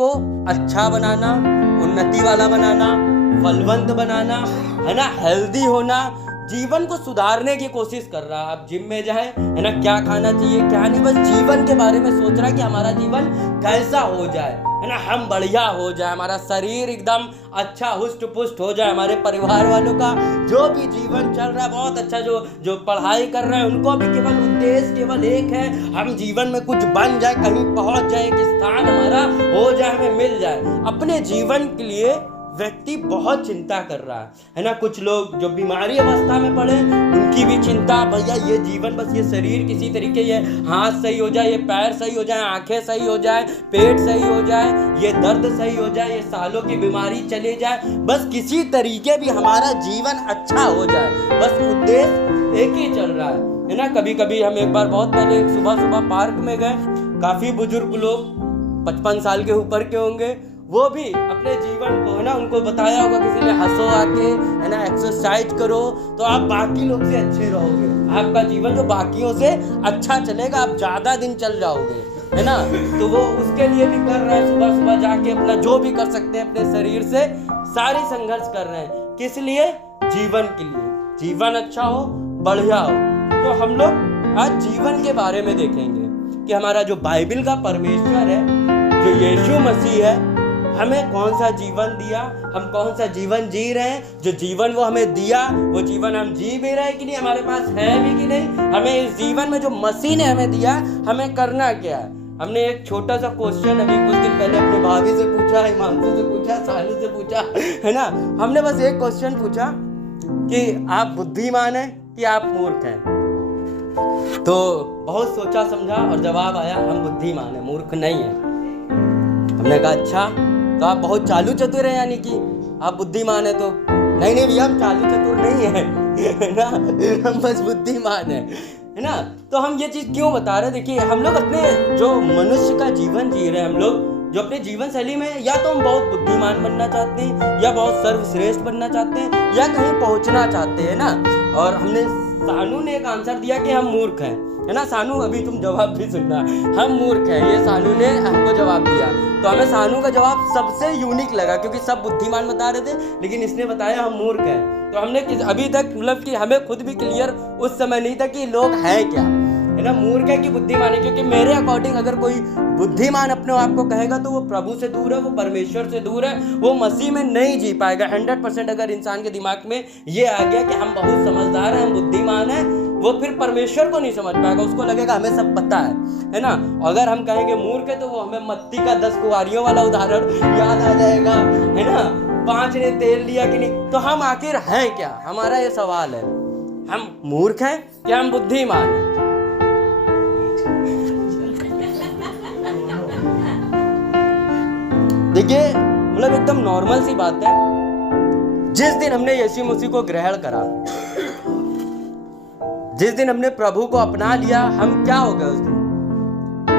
को अच्छा बनाना, उन्नति वाला बनाना, फलवंत बनाना, है ना, हेल्दी होना, जीवन को सुधारने की कोशिश कर रहा है। आप जिम में जाए, है ना, क्या खाना चाहिए क्या नहीं, बस जीवन के बारे में सोच रहा है कि हमारा जीवन कैसा हो जाए, है ना, हम बढ़िया हो जाए, हमारा शरीर एकदम अच्छा हुष्ट पुष्ट हो जाए, हमारे परिवार वालों का जो भी जीवन चल रहा है बहुत अच्छा, जो पढ़ाई कर रहे हैं उनको भी केवल उद्देश्य केवल एक है, हम जीवन में कुछ बन जाए, कहीं पहुंच जाए, एक स्थान हमारा हो जाए, हमें मिल जाए। अपने जीवन के लिए व्यक्ति बहुत चिंता कर रहा है ना। कुछ लोग जो बीमारी अवस्था में पड़े उनकी भी चिंता, भैया ये जीवन बस ये शरीर किसी तरीके, ये हाथ सही हो जाए, ये पैर सही हो जाए, आंखें सही हो जाए, पेट सही हो जाए, ये दर्द सही हो जाए, ये सालों की बीमारी चली जाए, बस किसी तरीके भी हमारा जीवन अच्छा हो जाए, बस उद्देश्य एक ही चल रहा है ना। कभी कभी हम एक बार बहुत पहले सुबह सुबह पार्क में गए, काफी बुजुर्ग लोग 55 साल के ऊपर के होंगे, वो भी अपने जीवन को, है ना, उनको बताया होगा किसी ने, हंसो आके, है ना, एक्सरसाइज करो तो आप बाकी लोग से अच्छे रहोगे, आपका जीवन जो बाकियों से अच्छा चलेगा, आप ज्यादा दिन चल जाओगे, है ना। तो वो उसके लिए भी कर रहे हैं, सुबह सुबह जाके अपना जो भी कर सकते हैं अपने शरीर से सारी संघर्ष कर रहे हैं, किस लिए, जीवन के लिए, जीवन अच्छा हो, बढ़िया हो। तो हम लोग आज जीवन के बारे में देखेंगे कि हमारा जो बाइबल का परमेश्वर है, जो यीशु मसीह है, हमें कौन सा जीवन दिया, हम कौन सा जीवन जी रहे हैं, जो जीवन वो हमें दिया वो जीवन हम जी भी रहे हैं कि नहीं, हमारे पास है भी कि नहीं, हमें इस जीवन में जो मसीह ने हमें दिया हमें करना क्या है। हमने एक छोटा सा क्वेश्चन अभी कुछ दिन पहले अपने भाभी से पूछा, हिमांशु से पूछा, सानू से पूछा, है ना, हमने बस एक क्वेश्चन पूछा कि आप बुद्धिमान हैं कि आप मूर्ख हैं। तो बहुत सोचा समझा और जवाब आया हम बुद्धिमान हैं, मूर्ख नहीं है। हमने कहा अच्छा, तो आप बहुत चालू चतुर हैं, यानी कि आप बुद्धिमान है। तो नहीं भैया हम चालू चतुर नहीं है ना, हम बस बुद्धिमान है ना। तो हम ये चीज क्यों बता रहे हैं, देखिए हम लोग अपने जो मनुष्य का जीवन जी रहे हैं, हम लोग जो अपने जीवन शैली में या तो हम बहुत बुद्धिमान बनना चाहते हैं, या बहुत सर्वश्रेष्ठ बनना चाहते हैं, या कहीं पहुंचना चाहते हैं ना। और हमने, सानू ने एक आंसर दिया कि हम मूर्ख हैं, है ना। सानू अभी तुम जवाब भी सुनना, हम मूर्ख हैं, ये सानू ने हमको जवाब दिया। तो हमें सानू का जवाब सबसे यूनिक लगा, क्योंकि सब बुद्धिमान बता रहे थे, लेकिन इसने बताया हम मूर्ख हैं। तो हमने अभी तक मतलब कि हमें खुद भी क्लियर उस समय नहीं था कि लोग हैं क्या, है ना, मूर्ख है कि बुद्धिमान है। क्योंकि मेरे अकॉर्डिंग अगर कोई बुद्धिमान अपने आप को कहेगा तो वो प्रभु से दूर है, वो परमेश्वर से दूर है, वो मसीह में नहीं जी पाएगा। 100% अगर इंसान के दिमाग में ये आ गया कि हम बहुत समझदार हैं, हम बुद्धिमान हैं, वो फिर परमेश्वर को नहीं समझ पाएगा, उसको लगेगा हमें सब पता है ना। अगर हम कहेंगे मूर्ख है तो वो हमें मत्ती का 10 कुंवारियों वाला उदाहरण याद आ जाएगा, है ना, 5 ने तेल लिया कि नहीं। तो हम आखिर हैं क्या, हमारा ये सवाल है, हम मूर्ख हैं या हम बुद्धिमान हैं। देखिए मतलब एकदम नॉर्मल सी बात है, जिस दिन हमने यीशु मसीह को ग्रहण करा, जिस दिन हमने प्रभु को अपना लिया, हम क्या हो गए उस दिन।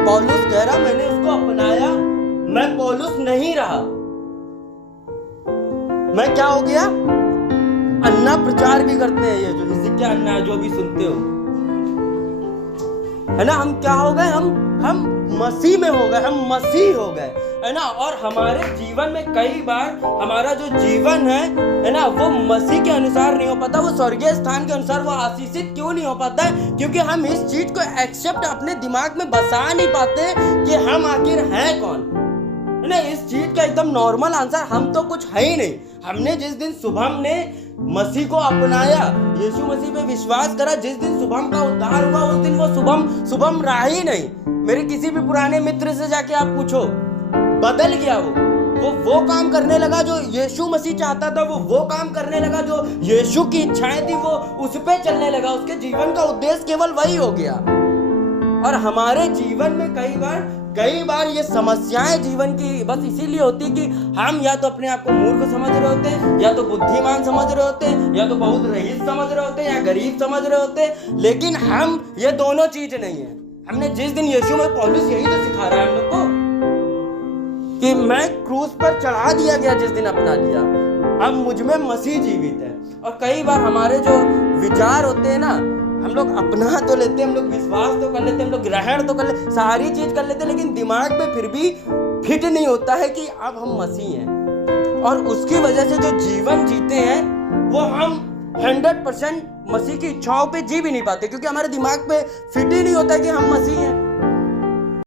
पौलुस कह रहा मैंने उसको अपनाया, मैं पौलुस नहीं रहा, मैं क्या हो गया, अन्ना प्रचार भी करते हैं ये जो इसे क्या अन्ना जो भी सुनते हो, है ना। हम क्या हो गए, हम मसीह में हो गए, हम मसीह हो गए, है ना। और हमारे जीवन में कई बार हमारा जो जीवन है ना, वो मसीह के अनुसार नहीं हो पाता, वो स्वर्गीय स्थान के अनुसार वो आशीषित क्यों नहीं हो पाता है, क्योंकि हम इस चीज को एक्सेप्ट अपने दिमाग में बसा नहीं पाते कि हम आखिर हैं कौन, है ना। इस चीज का एकदम नॉर्मल आंसर, हम तो कुछ है ही नहीं। हमने जिस दिन शुभम ने मसीह को अपनाया, यीशु मसीह पे विश्वास करा, जिस दिन शुभम का उद्धार हुआ, उस दिन वो शुभम रहा ही नहीं। मेरे किसी भी पुराने मित्र से जाके आप पूछो, बदल गया वो काम करने लगा जो यीशु मसीह चाहता था, वो काम करने लगा जो यीशु की इच्छाएं थी, वो उस पे चलने लगा, उसके जीवन का उद्देश्य केवल वही हो गया। और हमारे जीवन में कई बार ये समस्याएं जीवन की बस इसीलिए होती कि हम या तो अपने आप को मूर्ख समझ रहे होते हैं, या तो बुद्धिमान समझ रहे होते हैं, या तो बहुत रईस समझ रहे होते हैं, या गरीब समझ रहे होते हैं, लेकिन हम ये दोनों चीज नहीं है। हमने जिस दिन यीशु में, पौलुस यही तो सिखा रहा है हम लोग को कि मैं क्रूस पर चढ़ा दिया गया, जिस दिन अपना लिया, अब मुझ में मसीह जीवित है। और कई बार हमारे जो विचार होते हैं ना, हम लोग अपना तो लेते हैं, हम लोग विश्वास तो कर लेते हैं, हम लोग ग्रहण तो कर लेते, सारी चीज कर लेते हैं, लेकिन दिमाग में फिर भी फिट नहीं होता है कि अब हम मसीह हैं, और उसकी वजह से जो जीवन जीते हैं वो हम 100% मसीह की इच्छाओं पे जी भी नहीं पाते, क्योंकि हमारे दिमाग पे फिट ही नहीं होता है कि हम मसीह हैं।